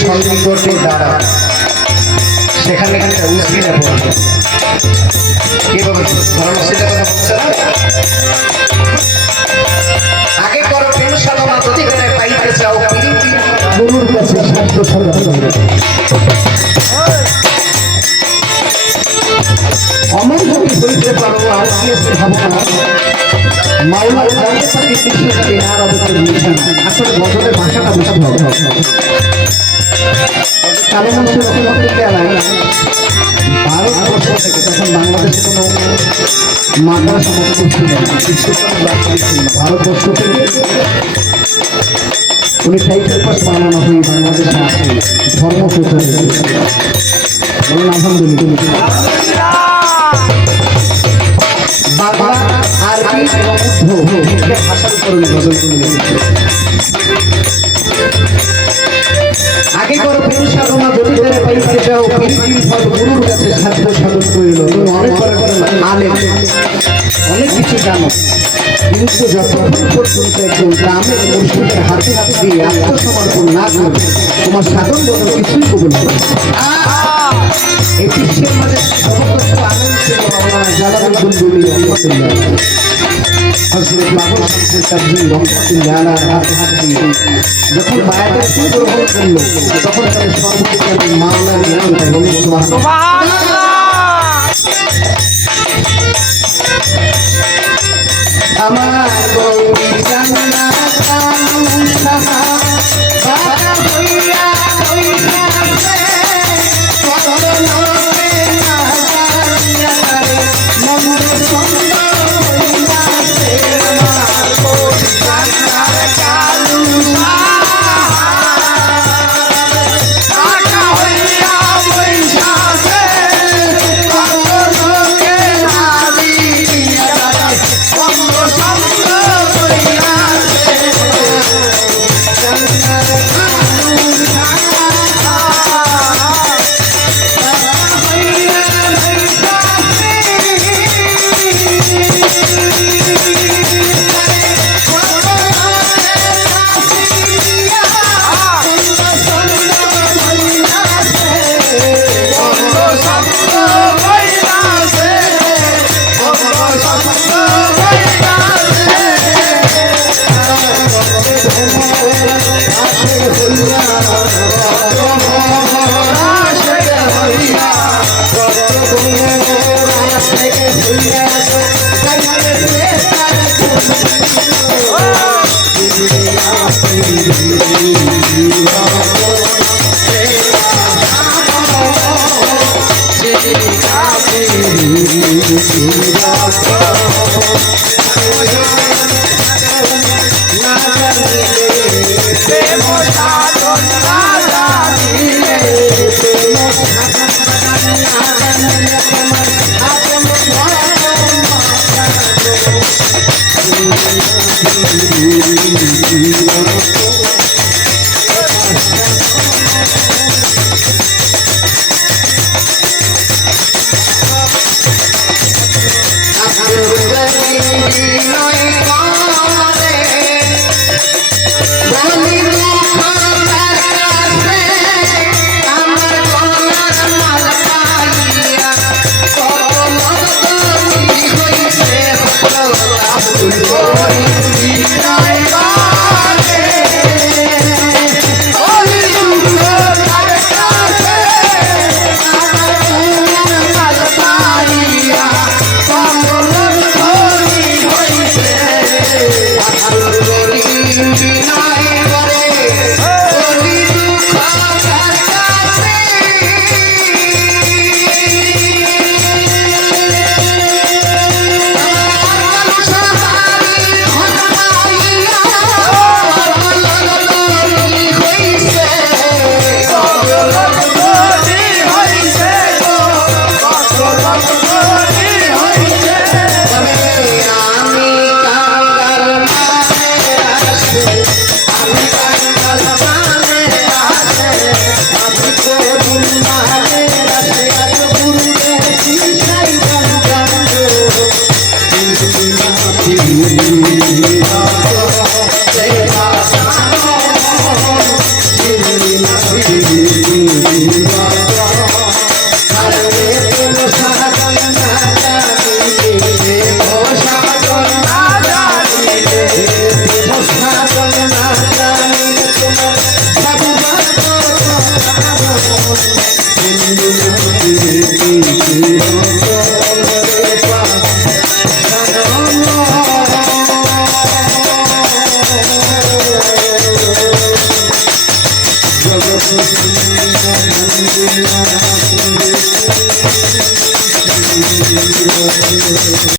সংকটে দ্বারা সেখানে একটা উসিলা পড়বে কি বলছে উসিলা কথা বলছে না আগে করো প্রেম সাধনা যদি করে পাইতে চাও গুরুর কাছে শান্ত সাধনা অমন যদি হইতে পারো আর কি আছে ভাবনা মাওলার জানতে পারি কৃষ্ণকে আর আমাদের নিশান আসলে গজলের ভাষাটা বুঝতে হবে কালো মানুষের রক্তে আলায় ভারতবর্ষ থেকে তখন বাংলাদেশে কোনো মাদ্রাসা মতো ছিল না ভারতবর্ষ থেকে উনি টাইপের পাশ বানানো হয়ে বাংলাদেশে আসে ধর্ম প্রচার আলহামদুলিল্লাহ বাংলা আরবি ভাষার উপরে গজলগুলো আগে করো প্রেম সাধনা যদি করে পাইতে চাও গুরুর কাছে সাধ্য সাধন করিল তুমি অনেক আলেম অনেক কিছু জানো কিন্তু যতক্ষণ পর্যন্ত একজন গ্রামের মুর্শিদের হাতে হাতে দিয়ে আত্মসমর্পণ না করবে তোমার সাধন বড় কিছুই কবুল করবে এই বিশ্বের মাঝে সর্বোচ্চ আনন্দ ছিল জালালউদ্দিন রুমি হযরত মাহমুদ শামসুল তাবরিজি রহমাতুল্লাহ আলাইহি হাতে হাতে দিয়ে যখন বায়াতের সুর গ্রহণ করলো তখন তাদের সর্বোচ্চ মাওলানা নিয়ামত বলে সুবহানাল্লাহ আমার গৌরী জান্নাত কানু সাহা বাবা হইয়া হইয়াছে কদমে না জানিয়া রে মন্দ সন্দ হইয়াছে আমার গৌরী জান্নাত কানু সাহা বাবা হইয়া হইয়াছে কদমে না জানিয়া রে মন্দ সন্দ হইয়াছে জান্নাত কানু সাহা Thank you.